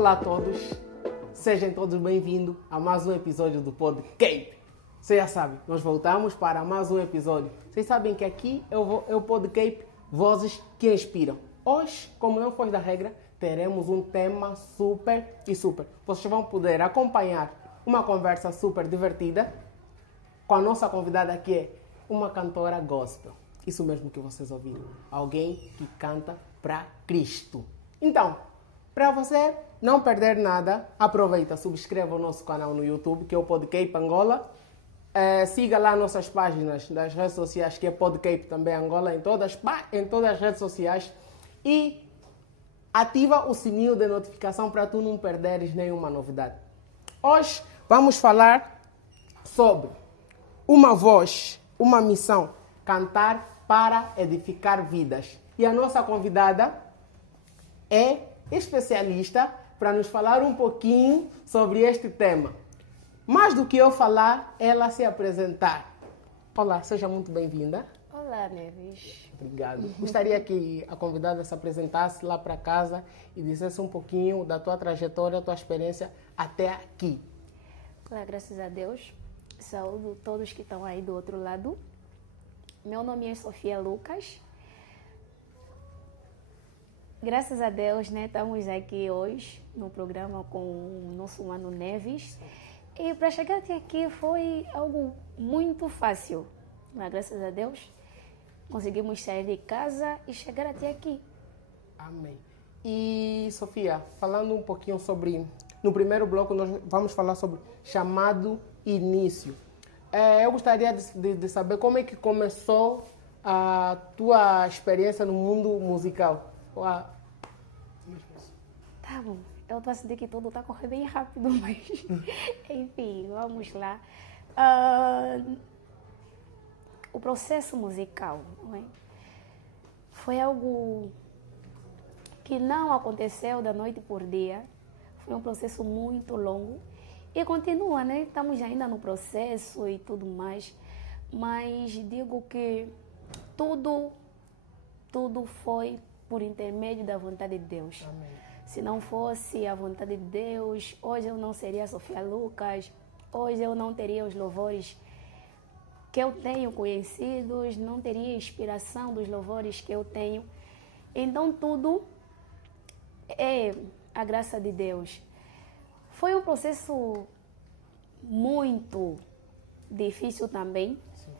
Olá a todos, sejam todos bem-vindos a mais um episódio do Podcape. Você já sabe, nós voltamos para mais um episódio. Vocês sabem que aqui é o Podcape Vozes que Inspiram. Hoje, como não foi da regra, teremos um tema super. Vocês vão poder acompanhar uma conversa super divertida com a nossa convidada que é uma cantora gospel. Isso mesmo que vocês ouviram. Alguém que canta para Cristo. Então, para você não perder nada, aproveita, subscreva o nosso canal no YouTube, que é o Podcape Angola. Siga lá nossas páginas das redes sociais, que é Podcape também Angola, em todas as redes sociais. E ativa o sininho de notificação para tu não perderes nenhuma novidade. Hoje vamos falar sobre uma voz, uma missão, cantar para edificar vidas. E a nossa convidada é especialista para nos falar um pouquinho sobre este tema. Mais do que eu falar, ela se apresentar. Olá, seja muito bem-vinda. Olá, Neves. Obrigado. Gostaria que a convidada se apresentasse lá para casa e dissesse um pouquinho da tua trajetória, tua experiência até aqui. Olá, graças a Deus. Saúdo todos que estão aí do outro lado. Meu nome é Sofia Lucas. Graças a Deus, né, estamos aqui hoje no programa com o nosso mano Neves. E para chegar até aqui foi algo muito fácil. Mas graças a Deus, conseguimos sair de casa e chegar até aqui. Amém. E, Sofia, falando um pouquinho sobre... No primeiro bloco, nós vamos falar sobre chamado início. Eu gostaria de saber como é que começou a tua experiência no mundo musical. Tá bom, eu estou a sentir que tudo está correndo bem rápido, mas enfim, vamos lá. O processo musical, não é? Foi algo que não aconteceu da noite por dia, foi um processo muito longo e continua, né? Estamos ainda no processo e tudo mais, mas digo que tudo foi por intermédio da vontade de Deus. Amém. Se não fosse a vontade de Deus, hoje eu não seria Sofia Lucas, hoje eu não teria os louvores que eu tenho conhecidos, não teria inspiração dos louvores que eu tenho. Então tudo é a graça de Deus. Foi um processo muito difícil também, Sim.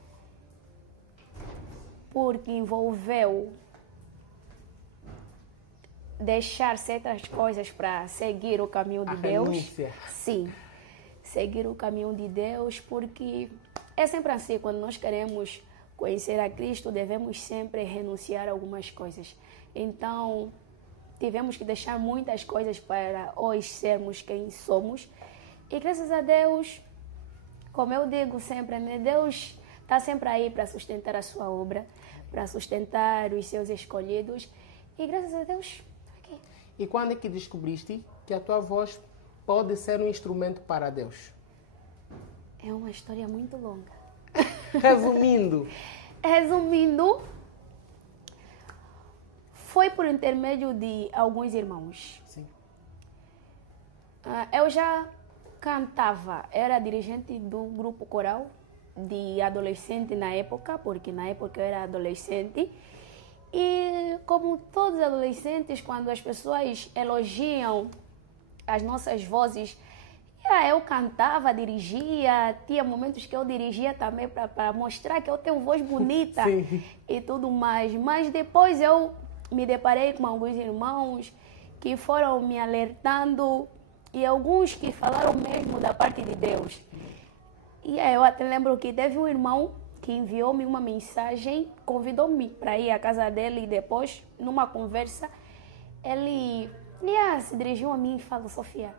porque envolveu deixar certas coisas para seguir o caminho de Deus. Renúncia. Sim, seguir o caminho de Deus, porque é sempre assim, quando nós queremos conhecer a Cristo, devemos sempre renunciar a algumas coisas. Então, tivemos que deixar muitas coisas para hoje sermos quem somos. E graças a Deus, como eu digo sempre, né, Deus está sempre aí para sustentar a sua obra, para sustentar os seus escolhidos. E graças a Deus, estou aqui. E quando é que descobriste que a tua voz pode ser um instrumento para Deus? É uma história muito longa. Resumindo, foi por intermédio de alguns irmãos. sim. Eu já cantava, era dirigente do grupo coral de adolescente na época, porque na época eu era adolescente. E como todos os adolescentes, quando as pessoas elogiam as nossas vozes, eu cantava, dirigia, tinha momentos que eu dirigia também para mostrar que eu tenho voz bonita e tudo mais. Mas depois eu me deparei com alguns irmãos que foram me alertando e alguns que falaram mesmo da parte de Deus. E eu até lembro que teve um irmão que enviou-me uma mensagem, convidou-me para ir à casa dele e depois, numa conversa, ele se dirigiu a mim e falou: Sofia,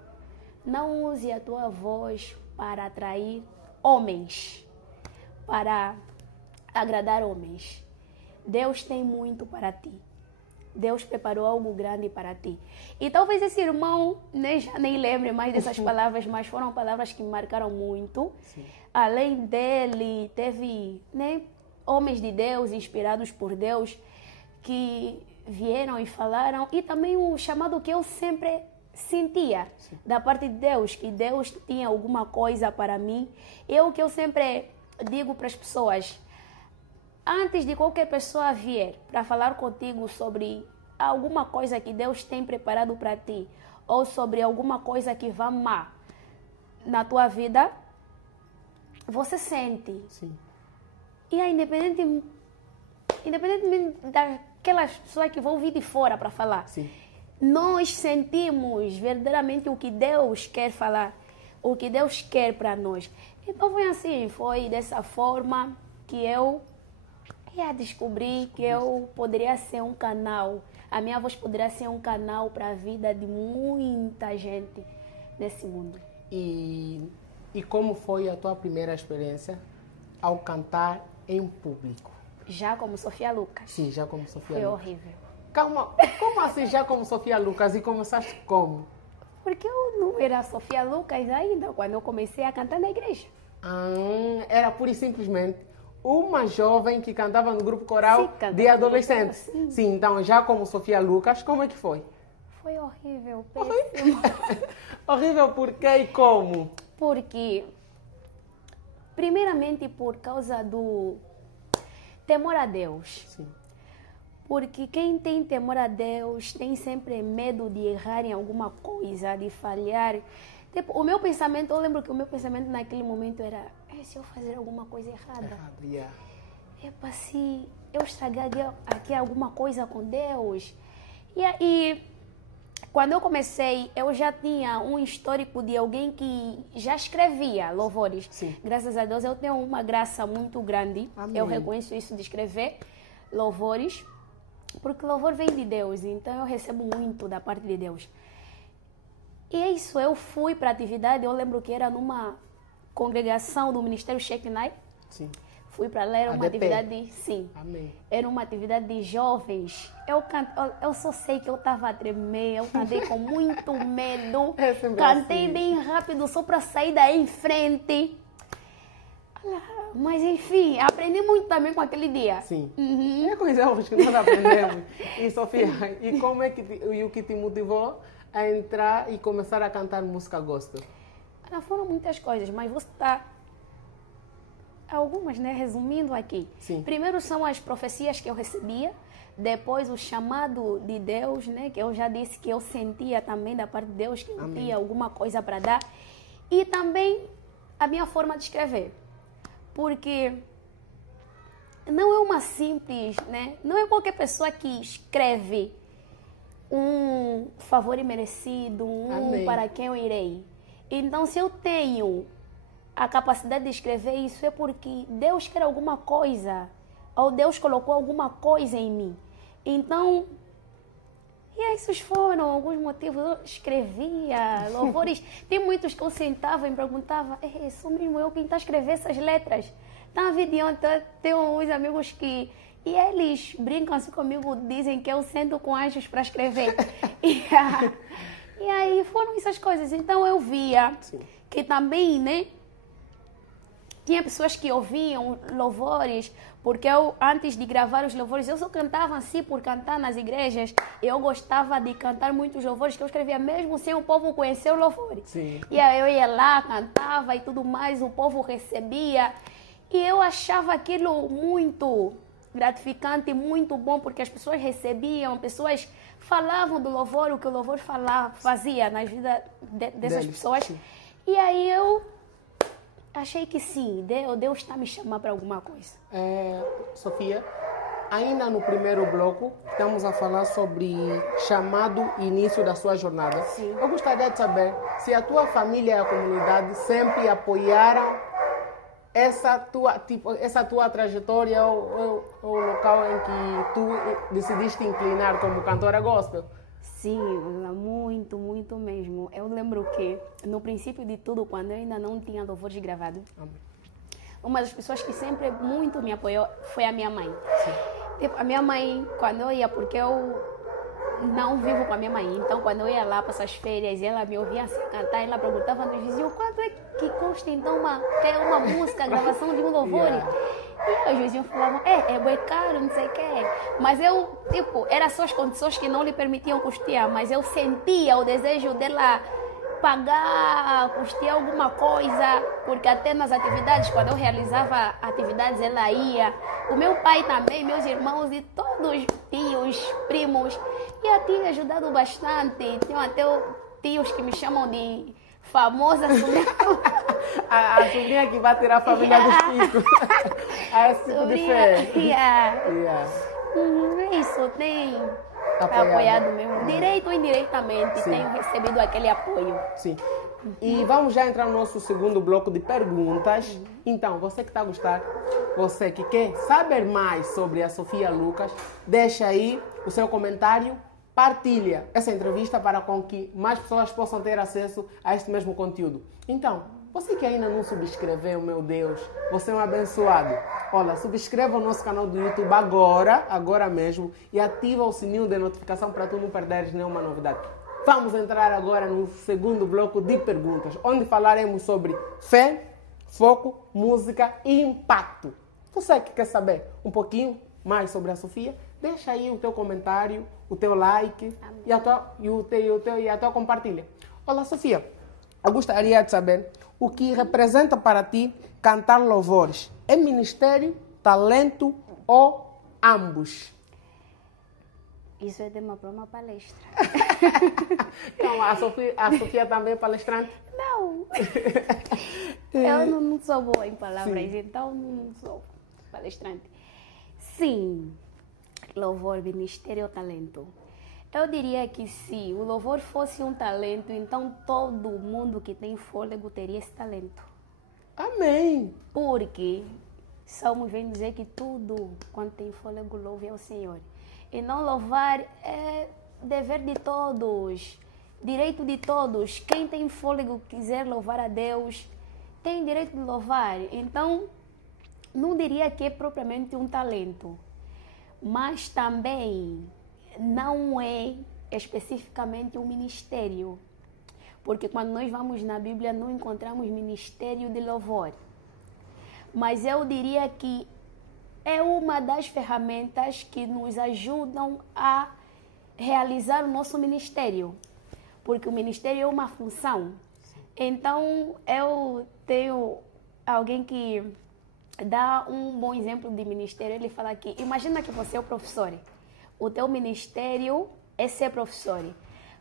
não use a tua voz para atrair homens, para agradar homens. Deus tem muito para ti. Deus preparou algo grande para ti. E talvez esse irmão já nem lembre mais dessas palavras, mas foram palavras que me marcaram muito. Sim. Além dele, teve homens de Deus, inspirados por Deus, que vieram e falaram. E também um chamado que eu sempre sentia da parte de Deus, que Deus tinha alguma coisa para mim. É o que eu sempre digo para as pessoas. Antes de qualquer pessoa vir para falar contigo sobre alguma coisa que Deus tem preparado para ti, ou sobre alguma coisa que vá má na tua vida, você sente. Sim. E aí, independentemente daquelas pessoas que vão vir de fora para falar, Sim. nós sentimos verdadeiramente o que Deus quer falar, o que Deus quer para nós. Então foi assim, foi dessa forma que eu ia descobrir que eu poderia ser um canal, a minha voz poderia ser um canal para a vida de muita gente nesse mundo. E como foi a tua primeira experiência ao cantar em público? Já como Sofia Lucas. Sim, já como Sofia Foi Lucas. horrível. Calma, como assim já como Sofia Lucas e começaste como? Porque eu não era Sofia Lucas ainda quando eu comecei a cantar na igreja. Era pura e simplesmente uma jovem que cantava no grupo coral Sim, cantava de adolescentes. no grupo, sim. Sim, então já como Sofia Lucas, como é que foi? Foi horrível, péssimo. Horrível por quê e como? Porque, primeiramente por causa do temor a Deus. Sim. Porque quem tem temor a Deus tem sempre medo de errar em alguma coisa, de falhar. Tipo, o meu pensamento, eu lembro que o meu pensamento naquele momento era, se eu fazer alguma coisa errada, epa, se eu estragar aqui alguma coisa com Deus. E aí, quando eu comecei, eu já tinha um histórico de alguém que já escrevia louvores. Sim. Graças a Deus, eu tenho uma graça muito grande. Amém. Eu reconheço isso de escrever louvores, porque louvor vem de Deus, então eu recebo muito da parte de Deus. E é isso, eu fui para a atividade, eu lembro que era numa congregação do Ministério Shekinah. Sim. Fui para lá, era uma ADP. atividade, sim. Amém. Era uma atividade de jovens. Eu só sei que eu estava a tremer, eu cantei com muito medo. É sempre Cantei assim. bem rápido, só para sair daí em frente. Mas enfim, aprendi muito também com aquele dia. Sim. Uhum. É coisa que nós aprendemos. E Sofia, e como é que e o que te motivou a entrar e começar a cantar música gospel? Foram muitas coisas, mas vou citar algumas, né? Resumindo aqui. Sim. Primeiro são as profecias que eu recebia, depois o chamado de Deus, né? Que eu já disse que eu sentia também da parte de Deus que eu Amém. tinha alguma coisa para dar. E também a minha forma de escrever. Porque não é uma simples, né? Não é qualquer pessoa que escreve um favor imerecido, Amém. para quem eu irei. Então, se eu tenho a capacidade de escrever isso, é porque Deus quer alguma coisa, ou Deus colocou alguma coisa em mim. Então, e esses foram alguns motivos. Eu escrevia louvores. Tem muitos que eu sentava e me perguntava, sou mesmo eu quem está a escrever essas letras? Tá a vida ontem, tenho uns amigos que... E eles brincam assim comigo, dizem que eu sento com anjos para escrever. E aí foram essas coisas. Então eu via Sim. que também, né? Tinha pessoas que ouviam louvores, porque eu, antes de gravar os louvores, eu só cantava assim por cantar nas igrejas. Eu gostava de cantar muitos louvores que eu escrevia mesmo sem o povo conhecer os louvores. Sim. E aí eu ia lá, cantava e tudo mais, o povo recebia. E eu achava aquilo muito gratificante, muito bom, porque as pessoas recebiam, pessoas falavam do louvor, o que o louvor fazia na vida dessas Deles, pessoas. sim. E aí eu achei que sim, Deus está me chamando para alguma coisa. Sofia, ainda no primeiro bloco, estamos a falar sobre chamado e início da sua jornada. Sim. Eu gostaria de saber se a tua família e a comunidade sempre apoiaram essa tua trajetória ou o local em que tu decidiste inclinar como cantora gospel? Sim, muito, muito mesmo. Eu lembro que no princípio de tudo, quando eu ainda não tinha louvores gravados, Amém. uma das pessoas que sempre muito me apoiou foi a minha mãe. Sim. Tipo, a minha mãe, quando eu ia, porque eu não vivo com a minha mãe, então quando eu ia lá passar as férias e ela me ouvia assim cantar, ela perguntava nos vizinhos quanto é que custa então uma música, a gravação de um louvor. Yeah. Os vizinhos falavam, é bem caro, não sei o quê. Mas eu, tipo, eram só as condições que não lhe permitiam custear, mas eu sentia o desejo dela pagar, custear alguma coisa, porque até nas atividades, quando eu realizava atividades, ela ia. O meu pai também, meus irmãos e todos tios, primos, e a tia ajudado bastante. Tinham até tios que me chamam de famosa sobrinha. A sobrinha que vai tirar a família dos Picos. Esse tipo de fé. É isso, tem apoiado mesmo. Direito ou indiretamente, tenho recebido aquele apoio. Sim. E vamos já entrar no nosso segundo bloco de perguntas. Então, você que está a gostar, você que quer saber mais sobre a Sofia Lucas, deixa aí o seu comentário, partilha essa entrevista para com que mais pessoas possam ter acesso a este mesmo conteúdo. Então, você que ainda não subscreveu, meu Deus, você é um abençoado. Olha, subscreva o nosso canal do YouTube agora mesmo, e ativa o sininho de notificação para tu não perderes nenhuma novidade. Vamos entrar agora no segundo bloco de perguntas, onde falaremos sobre fé, foco, música e impacto. Você que quer saber um pouquinho mais sobre a Sofia, deixa aí o teu comentário, o teu like e a tua compartilha. Olá, Sofia, eu gostaria de saber o que representa para ti cantar louvores. É ministério, talento ou ambos? Isso é tema para uma palestra. Então, a Sofia também é palestrante? Não. Eu não sou boa em palavras, então não sou palestrante. Sim, louvor, ministério ou talento. Eu diria que se o louvor fosse um talento, então todo mundo que tem fôlego teria esse talento. Amém. Porque Salmos vem dizer que tudo, quando tem fôlego, louve ao Senhor. E não louvar é dever de todos, direito de todos. Quem tem fôlego quiser louvar a Deus, tem direito de louvar. Então, não diria que é propriamente um talento, mas também não é especificamente um ministério. Porque quando nós vamos na Bíblia, não encontramos ministério de louvor. Mas eu diria que é uma das ferramentas que nos ajudam a realizar o nosso ministério. Porque o ministério é uma função. Então, eu tenho alguém que dá um bom exemplo de ministério. Ele fala que, imagina que você é o professor. O teu ministério é ser professor.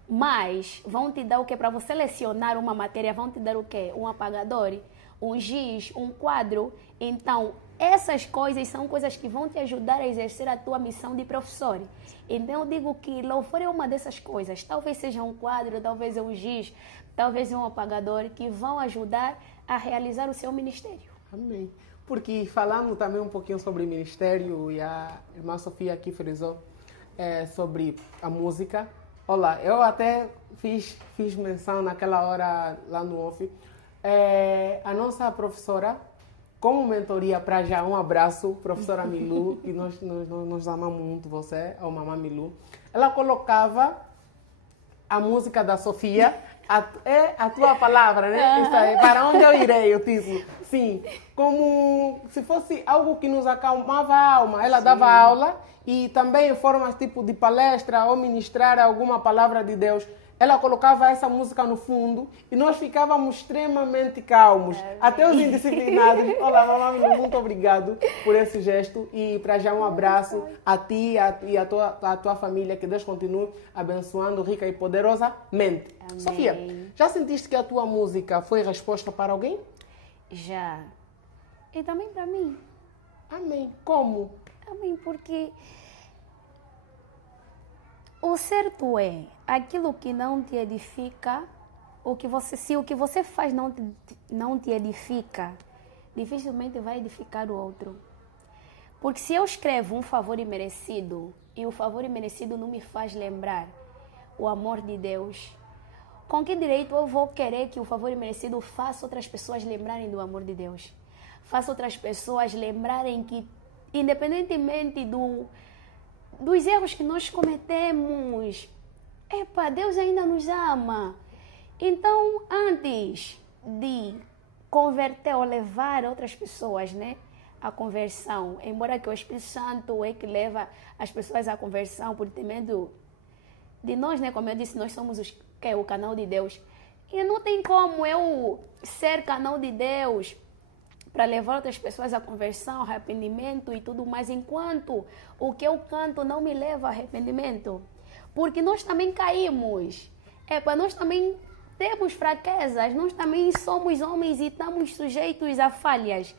Mas vão te dar o quê? Para você lecionar uma matéria, vão te dar o quê? Um apagador, um giz, um quadro. Então, essas coisas são coisas que vão te ajudar a exercer a tua missão de professor. Então, eu digo que louvor é uma dessas coisas. Talvez seja um quadro, talvez é um giz, talvez é um apagador, que vão ajudar a realizar o seu ministério. Amém. Porque falando também um pouquinho sobre ministério, e a irmã Sofia aqui frisou sobre a música. Olá, eu até fiz menção naquela hora lá no off. A nossa professora, como mentoria para já, um abraço, professora Milu, que nós amamos muito você, a mamãe Milu. Ela colocava a música da Sofia, a tua palavra, né? Isso aí, para onde eu irei, o título. Sim, como se fosse algo que nos acalmava a alma. Ela dava aula e também em formas tipo de palestra ou ministrar alguma palavra de Deus. Ela colocava essa música no fundo e nós ficávamos extremamente calmos. Até os indisciplinados. Olá, mamãe, muito obrigado por esse gesto. E para já um abraço a ti e a tua família. Que Deus continue abençoando rica e poderosamente. Amém. Sofia, já sentiste que a tua música foi resposta para alguém? Já. E também para mim. Amém. Como? Amém, porque o certo é aquilo que não te edifica, se o que você faz não te edifica, dificilmente vai edificar o outro. Porque se eu escrevo um favor imerecido e o favor imerecido não me faz lembrar o amor de Deus, com que direito eu vou querer que o favor imerecido faça outras pessoas lembrarem do amor de Deus? Faça outras pessoas lembrarem que, independentemente dos erros que nós cometemos, Deus ainda nos ama. Então, antes de converter ou levar outras pessoas, né, a conversão, embora que o Espírito Santo é que leva as pessoas à conversão por intermédio de nós, né? Como eu disse, nós somos o canal de Deus. E não tem como eu ser canal de Deus para levar outras pessoas à conversão, arrependimento e tudo mais, enquanto o que eu canto não me leva a arrependimento. Porque nós também caímos. Nós também temos fraquezas, nós também somos homens e estamos sujeitos a falhas.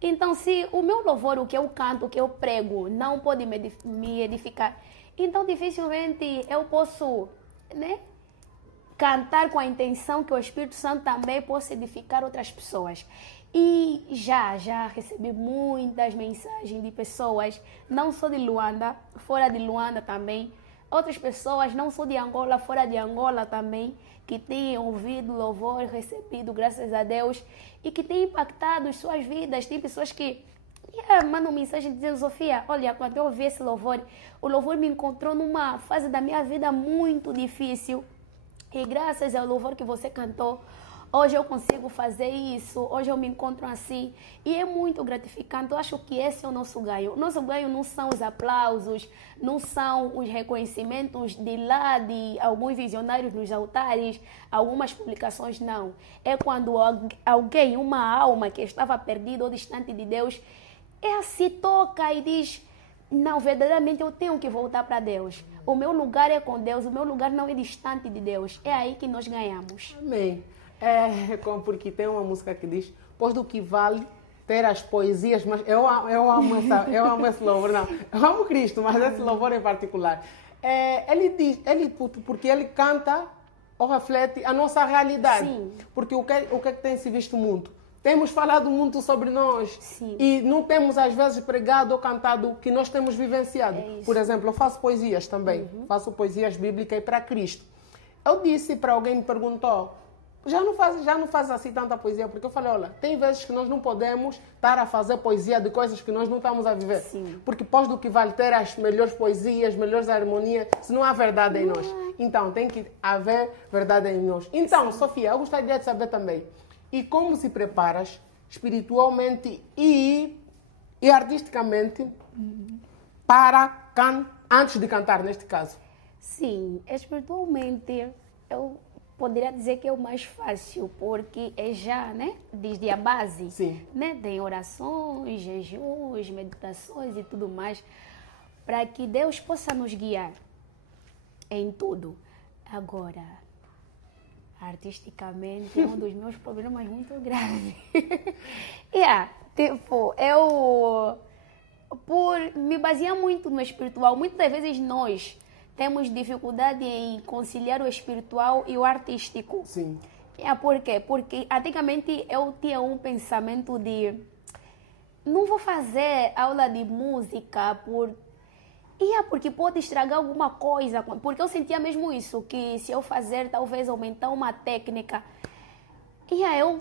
Então, se o meu louvor, o que eu canto, o que eu prego, não pode me edificar, então dificilmente eu posso, né, cantar com a intenção que o Espírito Santo também possa edificar outras pessoas. E já recebi muitas mensagens de pessoas, não só de Luanda, fora de Luanda também, outras pessoas, não só de Angola, fora de Angola também, que têm ouvido louvor, recebido, graças a Deus, e que têm impactado as suas vidas. Tem pessoas que mandam mensagem dizendo: Sofia, olha, quando eu ouvi esse louvor, o louvor me encontrou numa fase da minha vida muito difícil, e graças ao louvor que você cantou, hoje eu consigo fazer isso, hoje eu me encontro assim. E é muito gratificante. Eu acho que esse é o nosso ganho. O nosso ganho não são os aplausos, não são os reconhecimentos de lá de alguns visionários nos altares, algumas publicações, não. É quando alguém, uma alma que estava perdida ou distante de Deus, se toca e diz: não, verdadeiramente eu tenho que voltar para Deus. O meu lugar é com Deus, o meu lugar não é distante de Deus. É aí que nós ganhamos. Amém. Porque tem uma música que diz: pois do que vale ter as poesias, mas eu amo esse louvor, não, eu amo Cristo, mas esse louvor em particular. Ele diz, porque ele canta ou reflete a nossa realidade. Sim. Porque o que tem se visto muito? Temos falado muito sobre nós. Sim. E não temos às vezes pregado ou cantado o que nós temos vivenciado. Por exemplo, eu faço poesias também, faço poesias bíblicas para Cristo. Eu disse para alguém, me perguntou: já não faz assim tanta poesia? Porque eu falei: olha, tem vezes que nós não podemos estar a fazer poesia de coisas que nós não estamos a viver. Sim. Porque pós do que vale ter as melhores poesias, melhores harmonias, se não há verdade em nós. Então, tem que haver verdade em nós. Então, sim, Sofia, eu gostaria de saber também, e como se preparas espiritualmente e artisticamente para antes de cantar, neste caso? Sim, espiritualmente eu poderia dizer que é o mais fácil, porque é já, né, desde a base. Sim. Né, tem orações, jejuns, meditações e tudo mais, para que Deus possa nos guiar em tudo. Agora, artisticamente, é um dos meus problemas muito graves. Eu, por me basear muito no espiritual, muitas vezes nós temos dificuldade em conciliar o espiritual e o artístico. Sim. Por quê? Porque antigamente eu tinha um pensamento de: não vou fazer aula de música porque pode estragar alguma coisa. Porque eu sentia mesmo isso, que se eu fazer, talvez aumentar uma técnica. Eu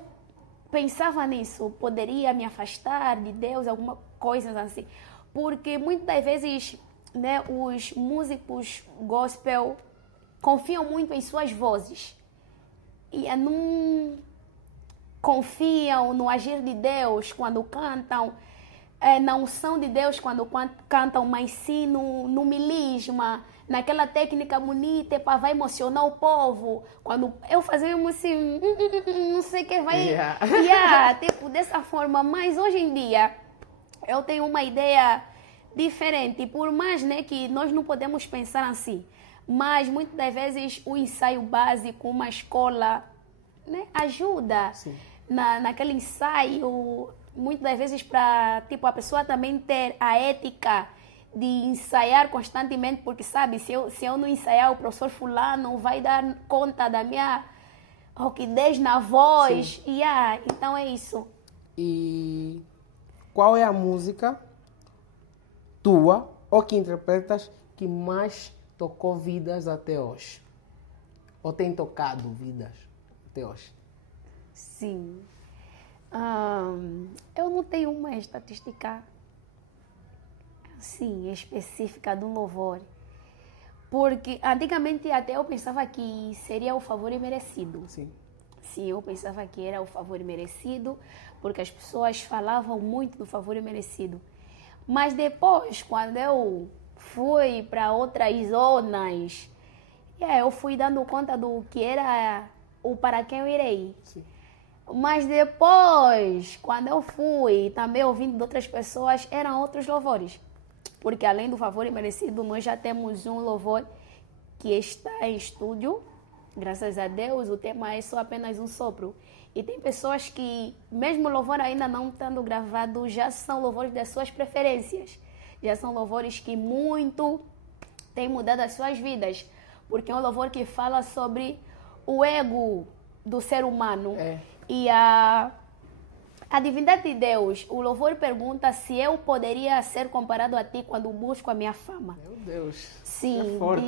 pensava nisso, poderia me afastar de Deus, alguma coisa assim. Porque muitas vezes, né, os músicos gospel confiam muito em suas vozes. E não confiam no agir de Deus quando cantam, na unção de Deus quando cantam, mas sim no milisma, naquela técnica bonita para vai emocionar o povo. Quando eu fazia assim, não sei o que vai... tipo, dessa forma. Mas hoje em dia, eu tenho uma ideia diferente, por mais, né, que nós não podemos pensar assim. Mas muitas das vezes o ensaio básico, uma escola, né, ajuda. Sim. Naquele ensaio, muitas das vezes para, tipo, a pessoa também ter a ética de ensaiar constantemente, porque sabe, se eu não ensaiar, o professor fulano vai dar conta da minha rouquidez na voz. Então é isso. E qual é a música tua ou que interpretas que mais tocou vidas até hoje? Ou tem tocado vidas até hoje? Sim. Eu não tenho uma estatística assim, específica do louvor. Porque antigamente até eu pensava que seria o favor imerecido. Sim. Sim, eu pensava que era o favor merecido, porque as pessoas falavam muito do favor merecido. Mas depois, quando eu fui para outras zonas, eu fui dando conta do que era o para quem eu irei. Sim. Mas depois, quando eu fui, também ouvindo de outras pessoas, eram outros louvores. Porque além do favor merecido, nós já temos um louvor que está em estúdio. Graças a Deus, o tema é só apenas um sopro. E tem pessoas que, mesmo o louvor ainda não estando gravado, já são louvores das suas preferências. Já são louvores que muito têm mudado as suas vidas. Porque é um louvor que fala sobre o ego do ser humano. E a divindade de Deus. O louvor pergunta se eu poderia ser comparado a ti quando busco a minha fama. Meu Deus. Sim. É forte.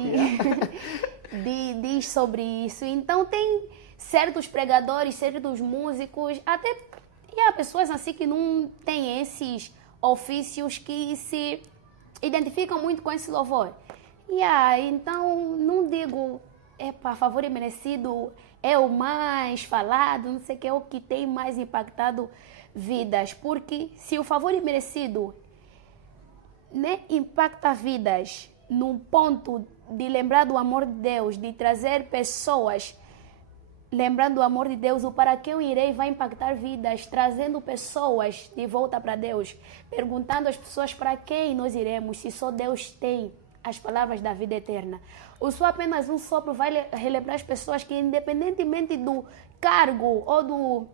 Diz sobre isso. Então tem certos pregadores, certos músicos, até há pessoas assim que não têm esses ofícios que se identificam muito com esse louvor. Então não digo favor e merecido é o mais falado, não sei o que, é o que tem mais impactado vidas, porque se o favor e merecido, né, impacta vidas num ponto de lembrar do amor de Deus, de trazer pessoas lembrando do amor de Deus, o para que eu irei vai impactar vidas, trazendo pessoas de volta para Deus, perguntando às pessoas para quem nós iremos, se só Deus tem as palavras da vida eterna. Ou só apenas um sopro vai relembrar as pessoas que, independentemente do cargo ou do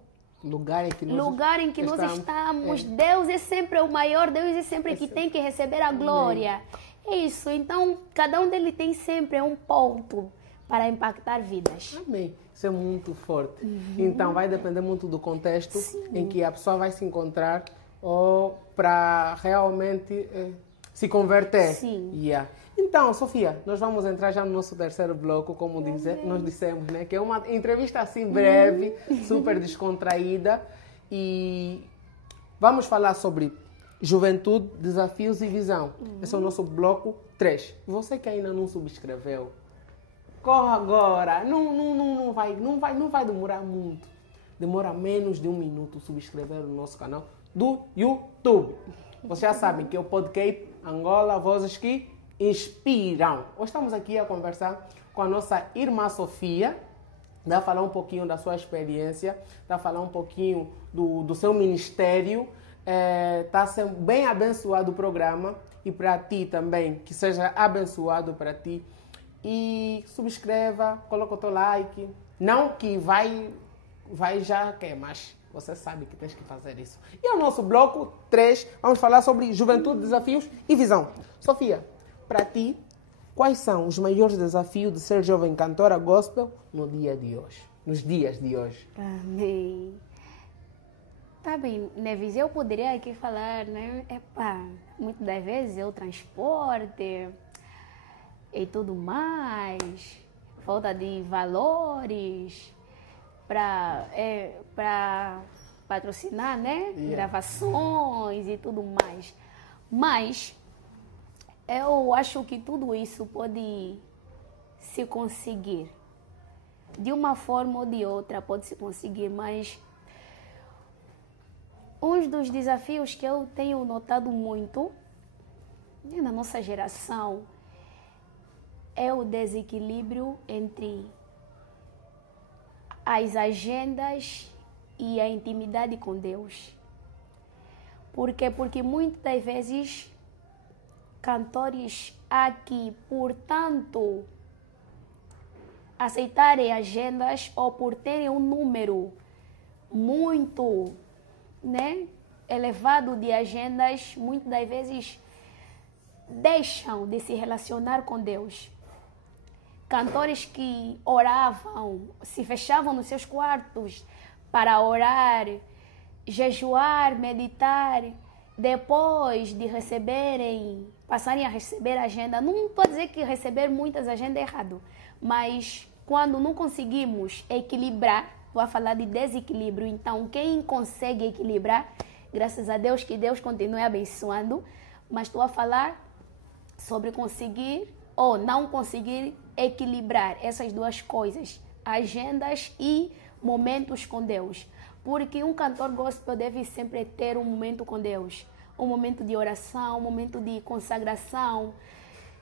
lugar em que nós estamos, Deus é sempre o maior, Deus é sempre que tem que receber a glória. É isso. Então, cada um deles tem sempre um ponto para impactar vidas. Amém. Isso é muito forte. Então, vai depender muito do contexto em que a pessoa vai se encontrar ou para realmente se converter. Sim. Então, Sofia, nós vamos entrar já no nosso terceiro bloco, como nós dissemos, né? Que é uma entrevista assim breve, super descontraída. E vamos falar sobre juventude, desafios e visão. Esse é o nosso bloco 3. Você que ainda não subscreveu, corra agora. Não vai demorar muito. Demora menos de 1 minuto subscrever o nosso canal do YouTube. Vocês já sabem que é o Podcape Angola, vozes que inspiram. Hoje estamos aqui a conversar com a nossa irmã Sofia, a falar um pouquinho da sua experiência, a falar um pouquinho do seu ministério. Está sendo bem abençoado o programa e para ti também, que seja abençoado para ti. E subscreva, coloca o teu like. Não que vai já quer, mas você sabe que tens que fazer isso. E o nosso bloco 3, vamos falar sobre juventude, desafios e visão. Sofia, para ti, quais são os maiores desafios de ser jovem cantora gospel no dia de hoje? Nos dias de hoje? Amém. Tá bem, Neves, eu poderia aqui falar, né? Muitas das vezes é o transporte e tudo mais, falta de valores para patrocinar, né? Gravações e tudo mais. Mas eu acho que tudo isso pode se conseguir. De uma forma ou de outra pode se conseguir, mas um dos desafios que eu tenho notado muito na nossa geração é o desequilíbrio entre as agendas e a intimidade com Deus. Por quê? Porque muitas das vezes cantores aqui, por tanto aceitarem agendas ou por terem um número muito, né, elevado de agendas, muitas das vezes deixam de se relacionar com Deus. Cantores que oravam, se fechavam nos seus quartos para orar, jejuar, meditar, depois de passarem a receber agenda. Não estou a dizer que receber muitas agendas é errado, mas quando não conseguimos equilibrar, vou falar de desequilíbrio, então quem consegue equilibrar, graças a Deus, que Deus continue abençoando, mas estou a falar sobre conseguir ou não conseguir equilibrar essas duas coisas, agendas e momentos com Deus. Porque um cantor gospel deve sempre ter um momento com Deus. Um momento de oração, um momento de consagração,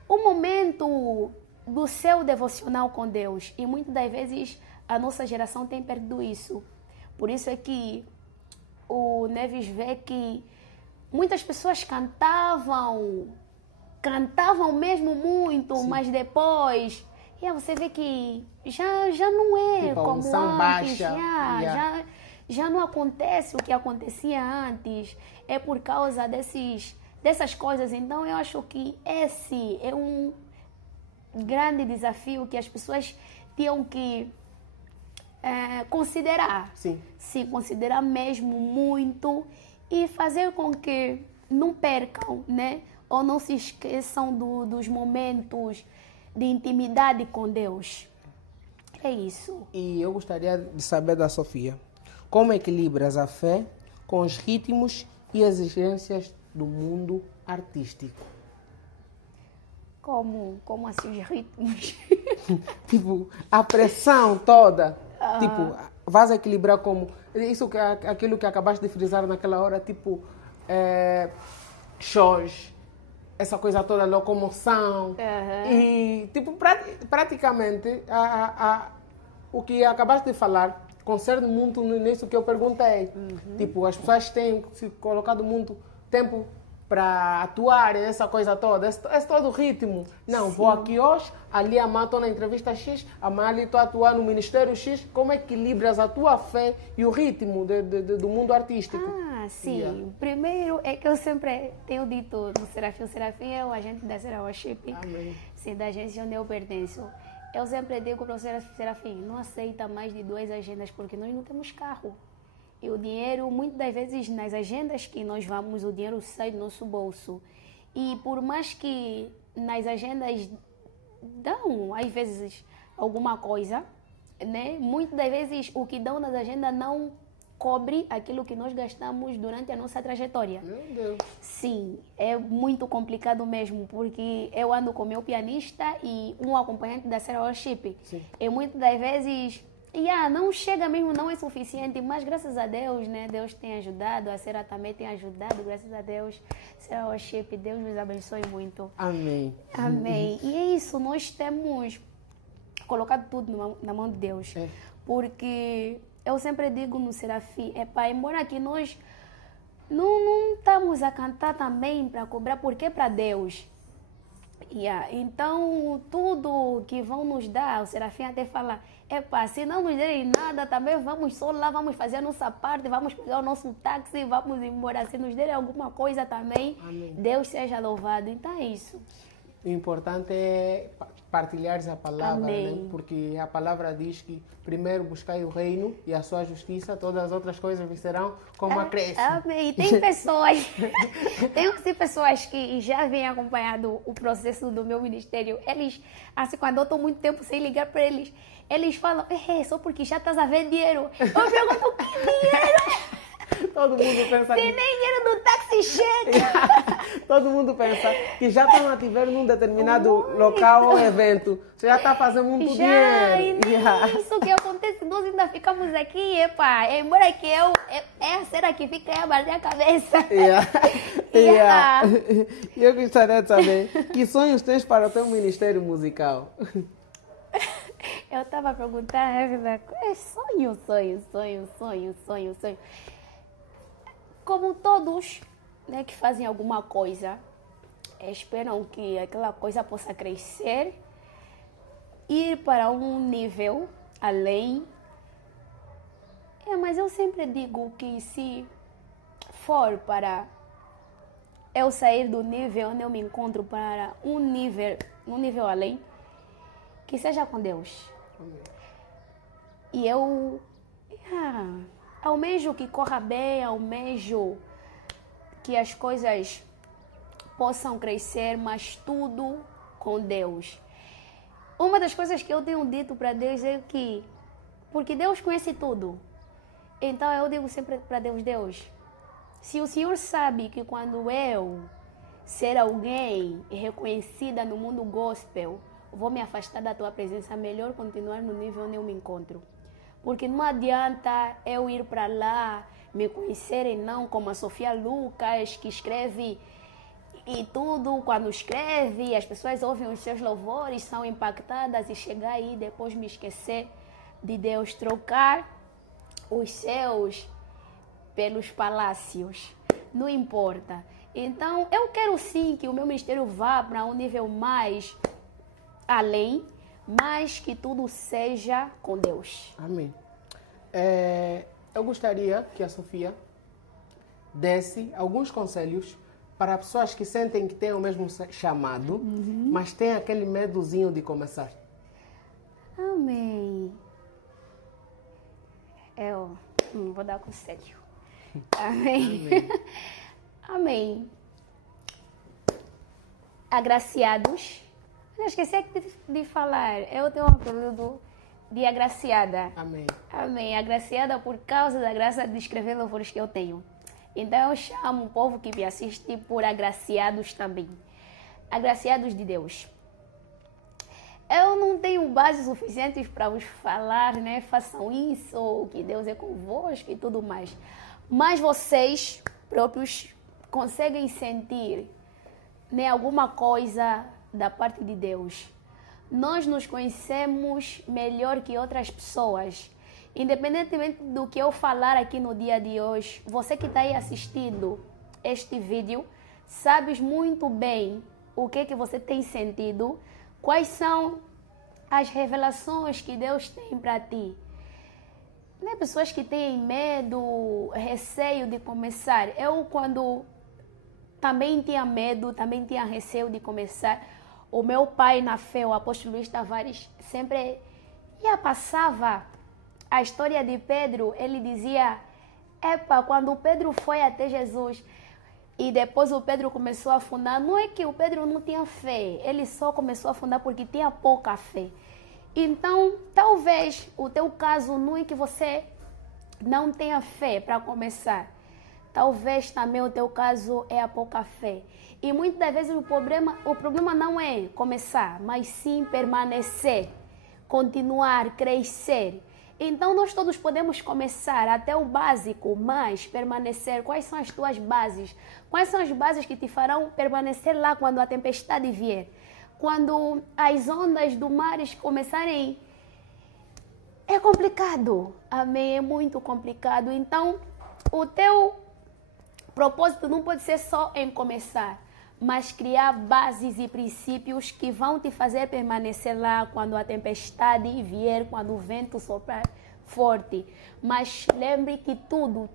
um momento do seu devocional com Deus. E muitas das vezes a nossa geração tem perdido isso. Por isso é que o Neves vê que muitas pessoas cantavam mesmo muito, Sim. mas depois você vê que já não é Tipo, a como unção antes. baixa. Já não acontece o que acontecia antes. É por causa dessas coisas. Então eu acho que esse é um grande desafio que as pessoas tinham que considerar. Sim. Sim, considerar mesmo muito e fazer com que não percam, né? Ou não se esqueçam dos momentos de intimidade com Deus. É isso. E eu gostaria de saber da Sofia, como equilibras a fé com os ritmos e exigências do mundo artístico? Como assim os ritmos? Tipo, a pressão toda. Tipo, vais equilibrar como... aquilo que acabaste de frisar naquela hora, tipo, shows, essa coisa toda, locomoção. E, tipo, praticamente, o que acabaste de falar concerne muito nisso que eu perguntei. Tipo, as pessoas têm se colocado muito tempo para atuar essa coisa toda, esse todo o ritmo. Não, vou aqui hoje, ali amanhã estou na entrevista X, amanhã ali estou a atuar no Ministério X. Como equilibras a tua fé e o ritmo do mundo artístico? Sim. Yeah. Primeiro é que eu sempre tenho dito no Serafim. O Serafim é o agente da Serra Worship. Amém. Sim, da agência onde eu pertenço. Eu sempre digo para o Serafim, não aceita mais de 2 agendas porque nós não temos carro. E o dinheiro, muitas das vezes, nas agendas que nós vamos, o dinheiro sai do nosso bolso. E por mais que nas agendas dão, às vezes, alguma coisa, né? Muitas das vezes, o que dão nas agendas não cobre aquilo que nós gastamos durante a nossa trajetória. Meu Deus. Sim, é muito complicado mesmo, porque eu ando com meu pianista e um acompanhante da Serra Worship. Sim. E muitas das vezes, não chega mesmo, não é suficiente, mas graças a Deus, né? Deus tem ajudado, a Serra também tem ajudado, graças a Deus. Serra Worship, Deus nos abençoe muito. Amém. Amém. E é isso, nós temos colocado tudo na mão de Deus. Porque eu sempre digo no Serafim, embora que nós não estamos a cantar também para cobrar, porque é para Deus. Então, tudo que vão nos dar, o Serafim até fala, se não nos derem nada, também vamos só lá, vamos fazer a nossa parte, vamos pegar o nosso táxi, vamos embora. Se nos derem alguma coisa também, Amém. Deus Deus seja louvado. Então é isso. O importante é partilhares a palavra, Amém. né? Porque a palavra diz que primeiro buscai o reino e a sua justiça, todas as outras coisas virão como acréscimo. Amém. Tem pessoas, tem pessoas que já vêm acompanhando o processo do meu ministério. Eles, assim, quando eu estou muito tempo sem ligar para eles, eles falam, só porque já estás a ver dinheiro. Eu pergunto, que dinheiro? Todo mundo pensa Se nem dinheiro do táxi chega. Todo mundo pensa que já estão a te ver num determinado local ou evento. Você já está fazendo muito dinheiro. E nem isso que acontece, nós ainda ficamos aqui, embora que a cera que fica aí a bater a cabeça. E eu gostaria de saber, que sonhos tens para o teu ministério musical? Eu estava a perguntar, sonho. Como todos, né, que fazem alguma coisa, esperam que aquela coisa possa crescer, ir para um nível além. Mas eu sempre digo que se for para eu sair do nível onde eu me encontro para um nível além, que seja com Deus. E eu almejo que corra bem, almejo que as coisas possam crescer, mas tudo com Deus. Uma das coisas que eu tenho dito para Deus é que, porque Deus conhece tudo, então eu digo sempre para Deus, se o Senhor sabe que quando eu ser alguém reconhecida no mundo gospel, vou me afastar da tua presença, melhor continuar no nível onde eu me encontro. Porque não adianta eu ir para lá, me conhecerem não como a Sofia Lucas, que escreve e tudo, quando escreve, as pessoas ouvem os seus louvores, são impactadas e chegar aí depois me esquecer de Deus, trocar os céus pelos palácios. Não importa. Então, eu quero sim que o meu ministério vá para um nível mais além, mas que tudo seja com Deus. Amém. Eu gostaria que a Sofia desse alguns conselhos para pessoas que sentem que têm o mesmo chamado, mas têm aquele medozinho de começar. Amém. Eu não vou dar conselho. Amém. Amém. Amém. Agraciados. Eu esqueci de falar. Eu tenho um apelido de agraciada. Amém. Amém. Agraciada por causa da graça de escrever louvores que eu tenho. Então eu chamo o povo que me assiste por agraciados também. Agraciados de Deus. Eu não tenho bases suficientes para vos falar, né? Façam isso, que Deus é convosco e tudo mais. Mas vocês próprios conseguem sentir, né, alguma coisa da parte de Deus. Nós nos conhecemos melhor que outras pessoas. Independentemente do que eu falar aqui no dia de hoje, você que está aí assistindo este vídeo, sabes muito bem o que você tem sentido, quais são as revelações que Deus tem para ti. Né? Pessoas que têm medo, receio de começar. Eu, quando também tinha medo, também tinha receio de começar, o meu pai na fé, o apóstolo Luiz Tavares, sempre passava a história de Pedro. Ele dizia, quando o Pedro foi até Jesus e depois o Pedro começou a afundar, não é que o Pedro não tinha fé, ele só começou a afundar porque tinha pouca fé. Então, talvez o teu caso não é que você não tenha fé para começar. Talvez também o teu caso é a pouca fé. E muitas das vezes o problema não é começar, mas sim permanecer, continuar, crescer. Então nós todos podemos começar até o básico, mas permanecer. Quais são as tuas bases? Quais são as bases que te farão permanecer lá quando a tempestade vier? Quando as ondas do mar começarem? É complicado, amém? É muito complicado. Então, o teu propósito não pode ser só em começar, mas criar bases e princípios que vão te fazer permanecer lá quando a tempestade vier, quando o vento soprar forte. Mas lembre que tudo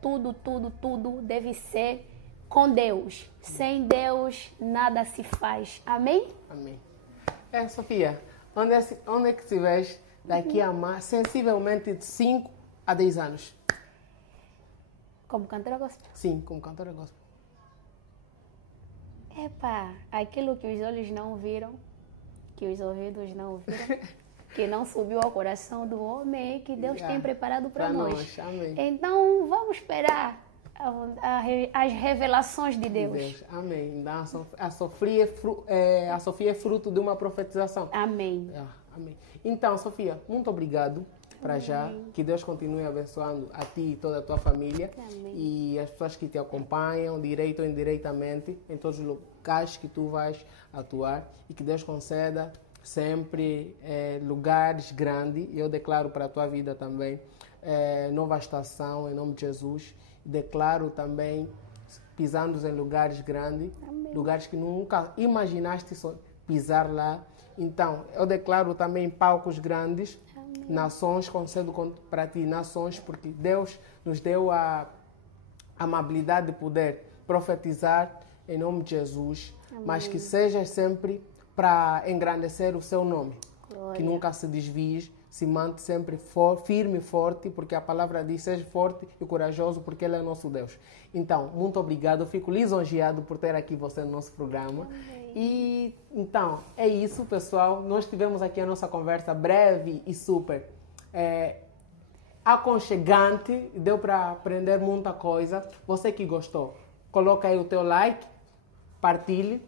deve ser com Deus. Sem Deus, nada se faz. Amém? Amém. Sofia, onde é que te vês daqui a sensivelmente de 5 a 10 anos? Como cantora gospel? Sim, como cantora gospel. Aquilo que os olhos não viram, que os ouvidos não viram, que não subiu ao coração do homem, que Deus tem preparado para nós. Amém. Então, vamos esperar as revelações de Deus. Amém. A Sofia é fruto de uma profetização. Amém. Amém. Então, Sofia, muito obrigado. Para já, que Deus continue abençoando a ti e toda a tua família. Amém. E as pessoas que te acompanham, direito ou indiretamente, em todos os locais que tu vais atuar, e que Deus conceda sempre lugares grandes. E eu declaro para a tua vida também nova estação, em nome de Jesus. Declaro também pisando em lugares grandes, Amém. Lugares que nunca imaginaste pisar lá. Então, eu declaro também palcos grandes. Nações, concedo para ti nações, porque Deus nos deu a amabilidade de poder profetizar em nome de Jesus. Amém. Mas que seja sempre para engrandecer o seu nome. Glória. Que nunca se desvie, se mantém sempre firme e forte, porque a palavra diz, seja forte e corajoso, porque Ele é nosso Deus. Então, muito obrigado, eu fico lisonjeado por ter aqui você no nosso programa. Amém. E então, é isso, pessoal. Nós tivemos aqui a nossa conversa breve e super aconchegante. Deu para aprender muita coisa. Você que gostou, coloca aí o teu like, partilhe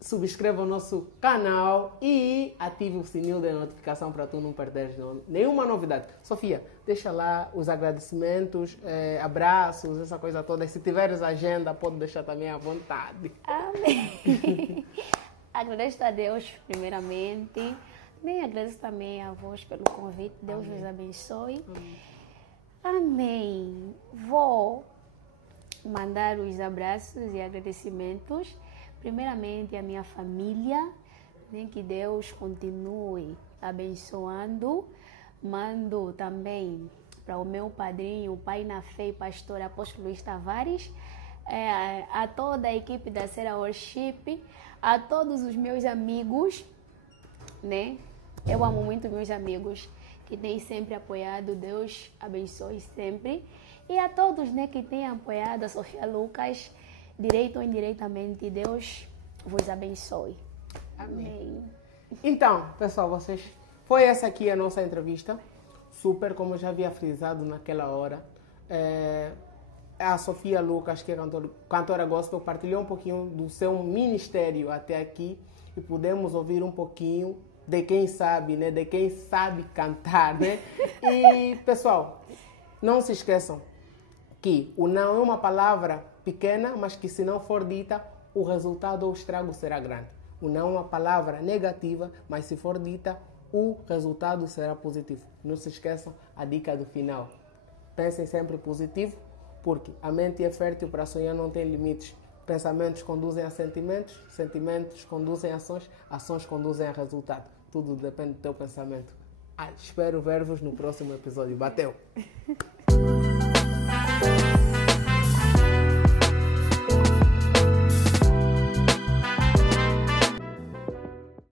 subscreva o nosso canal e ative o sininho de notificação para tu não perderes nenhuma novidade. Sofia, deixa lá os agradecimentos, abraços, essa coisa toda. Se tiveres agenda, pode deixar também à vontade. Amém. Agradeço a Deus, primeiramente. Nem agradeço também a vós pelo convite. Deus vos abençoe. Amém. Vou mandar os abraços e agradecimentos. Primeiramente, a minha família, né, que Deus continue abençoando. Mando também para o meu padrinho, o pai na fé e pastor Apóstolo Luiz Tavares, a toda a equipe da Sera Worship, a todos os meus amigos, né? Eu amo muito meus amigos que têm sempre apoiado. Deus abençoe sempre. E a todos, né, que têm apoiado a Sofia Lucas, direito ou indiretamente, Deus vos abençoe. Amém. Então, pessoal, foi essa aqui a nossa entrevista. Super, como eu já havia frisado naquela hora. A Sofia Lucas, que é cantora gospel, partilhou um pouquinho do seu ministério até aqui e pudemos ouvir um pouquinho de quem sabe, né? De quem sabe cantar, né? E, pessoal, não se esqueçam que o não é uma palavra pequena, mas que se não for dita, o resultado ou o estrago será grande. O não é uma palavra negativa, mas se for dita, o resultado será positivo. Não se esqueçam a dica do final. Pensem sempre positivo, porque a mente é fértil para sonhar, não tem limites. Pensamentos conduzem a sentimentos, sentimentos conduzem a ações, ações conduzem a resultado. Tudo depende do teu pensamento. Espero ver-vos no próximo episódio. Bateu!